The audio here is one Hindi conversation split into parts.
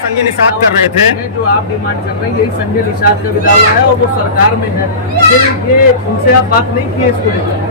संजय निषाद कर रहे थे। जो आप डिमांड कर रहे हैं यही संजय निषाद का भी दावा है और वो सरकार में है, फिर ये उनसे आप बात नहीं किए इसको लेकर?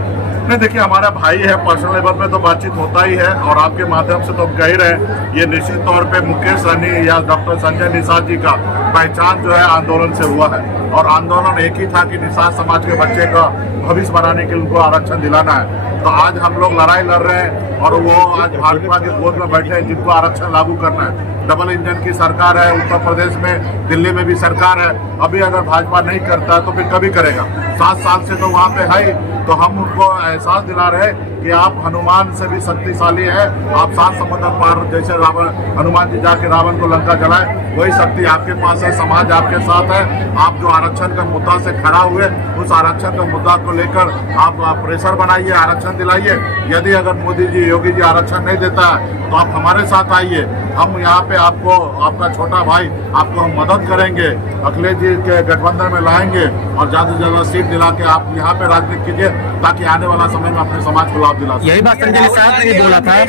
नहीं, देखिए हमारा भाई है, पर्सनल लेवल में तो बातचीत होता ही है और आपके माध्यम से तो हम कह ही रहे हैं, ये निश्चित तौर पे मुकेश सहनी या डॉक्टर संजय निषाद जी का पहचान जो है आंदोलन से हुआ है और आंदोलन एक ही था कि निषाद समाज के बच्चे का भविष्य बनाने के लिए उनको आरक्षण दिलाना है। तो आज हम लोग लड़ाई लड़ रहे हैं और वो आज भाजपा के गोद में बैठे हैं जिनको आरक्षण लागू करना है। डबल इंजन की सरकार है, उत्तर प्रदेश में, दिल्ली में भी सरकार है। अभी अगर भाजपा नहीं करता है तो फिर कभी करेगा? 7 साल से तो वहाँ पे है। तो हम उनको एहसास दिला रहे हैं कि आप हनुमान से भी शक्तिशाली है। आप 7 समुद्र पार जैसे रावण, हनुमान जी जाके रावण को लंका जलाए, वही शक्ति आपके पास है। समाज आपके साथ है। आप जो आरक्षण का मुद्दा से खड़ा हुए, उस आरक्षण का मुद्दा को लेकर आप प्रेशर बनाइए, आरक्षण दिलाइए। यदि अगर मोदी जी, योगी जी आरक्षण नहीं देता है तो आप हमारे साथ आइए। हम यहाँ पे आपको, आपका छोटा भाई, आपको हम मदद करेंगे, अखिलेश जी के गठबंधन में लाएंगे और ज्यादा से ज्यादा सीट दिला के आप यहाँ पे राजनीति कीजिए ताकि आने वाला समय में अपने समाज को लाभ दिला सकें। यही बात संजय निषाद ने बोला था।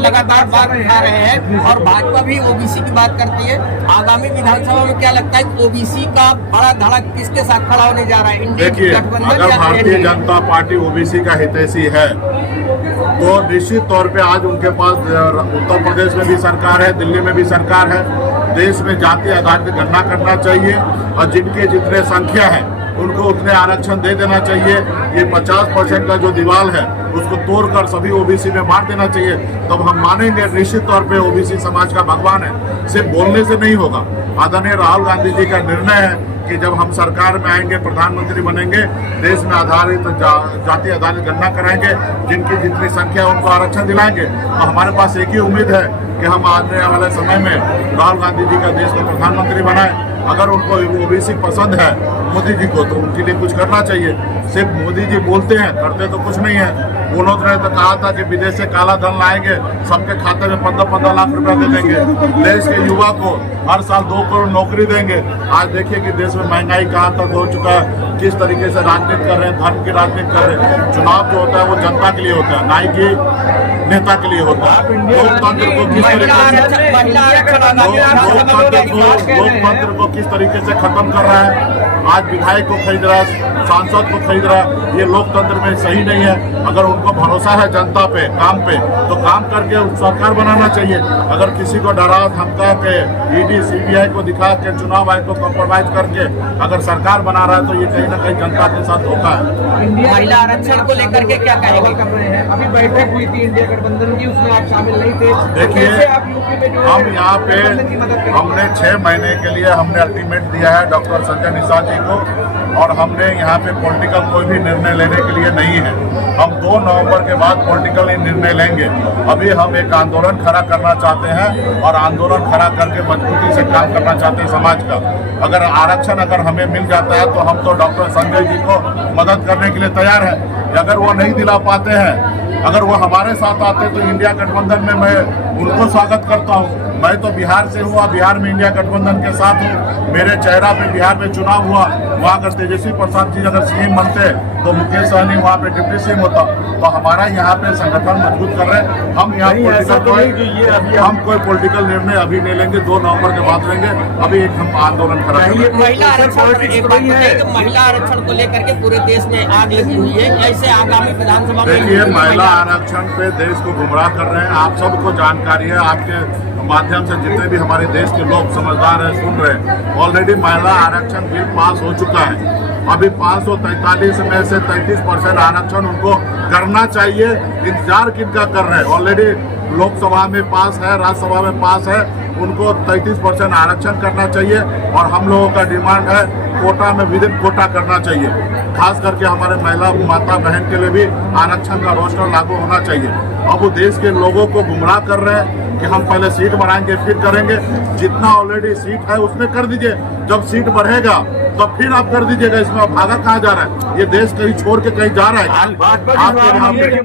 लगातार बात उठा रहे हैं और भाजपा भी ओबीसी की बात करती है। आगामी विधानसभा में क्या लगता है ओबीसी का बड़ा धड़क किसके साथ खड़ा होने जा रहा है? देखिए, अगर भारतीय जनता पार्टी ओबीसी का हितैषी है तो निश्चित तौर पे आज उनके पास उत्तर प्रदेश में भी सरकार है, दिल्ली में भी सरकार है। देश में जाति आधार की गणना करना चाहिए और जिनके जितने संख्या है उनको उतने आरक्षण दे देना चाहिए। ये 50% का जो दीवार है उसको तोड़कर सभी ओबीसी में बांट देना चाहिए। तब हम मानेंगे निश्चित तौर पे ओबीसी समाज का भगवान है। सिर्फ बोलने से नहीं होगा। आदरणीय राहुल गांधी जी का निर्णय है कि जब हम सरकार में आएंगे, प्रधानमंत्री बनेंगे, देश में आधारित जाति आधारित गणना कराएंगे, जिनकी जितनी संख्या उनको आरक्षण दिलाएंगे। तो हमारे पास एक ही उम्मीद है कि हम आने वाले समय में राहुल गांधी जी का देश का प्रधानमंत्री बनाएं। अगर उनको ओबीसी पसंद है मोदी जी को, तो उनके लिए कुछ करना चाहिए। सिर्फ मोदी जी बोलते हैं, करते तो कुछ नहीं है। उन्होंने तो कहा था कि विदेश से काला धन लाएंगे, सबके खाते में 15-15 लाख रुपया दे देंगे, देश के युवा को हर साल 2 करोड़ नौकरी देंगे। आज देखिए कि देश में महंगाई कहाँ तक हो चुका है, किस तरीके से राजनीति कर रहे हैं, धर्म की राजनीति कर रहे हैं। चुनाव जो होता है वो जनता के लिए होता है, ना कि नेता के लिए होता है। लोकतंत्र को किस तरीके से खत्म कर रहा है। आज विधायक को खरीद रहा है, सांसद को खरीद रहा है। ये लोकतंत्र में सही नहीं है। अगर उनको भरोसा है जनता पे, काम पे, तो काम करके सरकार बनाना चाहिए। अगर किसी को डरा धमका के, ईडी सीबीआई को दिखा के, चुनाव आयोग को कॉम्प्रोमाइज करके अगर सरकार बना रहा है तो ये कहीं ना कहीं जनता के साथ धोखा है। महिला आरक्षण को लेकर के क्या कहेंगे? अभी बैठक हुई थी इंडिया गठबंधन की, उसमें आप शामिल नहीं थे। देखिए, हम यहाँ पे हमने 6 महीने के लिए हमने अल्टीमेट दिया है डॉक्टर संजय निषाद जी को और हमने यहाँ पे पॉलिटिकल कोई भी निर्णय लेने के लिए नहीं है। हम 2 नवंबर के बाद पॉलिटिकल निर्णय लेंगे। अभी हम एक आंदोलन खड़ा करना चाहते हैं और आंदोलन खड़ा करके मजबूती से काम करना चाहते हैं समाज का। अगर आरक्षण अगर हमें मिल जाता है तो हम तो डॉक्टर संजय जी को मदद करने के लिए तैयार हैं। अगर वो नहीं दिला पाते हैं, अगर वो हमारे साथ आते तो इंडिया गठबंधन में मैं उनको स्वागत करता हूँ। मैं तो बिहार से हुआ, बिहार में इंडिया गठबंधन के साथ हूँ। मेरे चेहरा पे बिहार में चुनाव हुआ, वहाँ अगर तेजस्वी प्रसाद जी अगर सीएम बनते तो मुकेश सहनी वहाँ पे डिप्टी सीएम होता। तो हमारा यहाँ पे संगठन मजबूत कर रहे हैं। हम यहाँ कोई पॉलिटिकल निर्णय अभी नहीं लेंगे, 2 नवंबर के बाद लेंगे। अभी एक हम आंदोलन खड़ा करेंगे। महिला आरक्षण को लेकर के पूरे देश में आग लगी हुई है, ऐसे आगामी विधानसभा में देखिए महिला आरक्षण पे देश को गुमराह कर रहे हैं। आप सबको जानकारी है, आपके माध्यम से जितने भी हमारे देश के लोग समझदार हैं, सुन रहे हैं। ऑलरेडी महिला आरक्षण बिल पास हो चुका है। अभी 543 में से 33% आरक्षण उनको करना चाहिए। इंतजार किनका कर रहे हैं? ऑलरेडी लोकसभा में पास है, राज्यसभा में पास है। उनको 33% आरक्षण करना चाहिए और हम लोगों का डिमांड है कोटा में विदिन कोटा करना चाहिए। खास करके हमारे महिला माता बहन के लिए भी आरक्षण का रोस्टर लागू होना चाहिए। अब वो देश के लोगों को गुमराह कर रहे हैं कि हम पहले सीट बढ़ाएंगे फिर करेंगे। जितना ऑलरेडी सीट है उसमें कर दीजिए, जब सीट बढ़ेगा तो फिर आप कर दीजिएगा। इसमें भागा कहाँ जा रहा है? ये देश कहीं छोड़ के कहीं जा रहा है?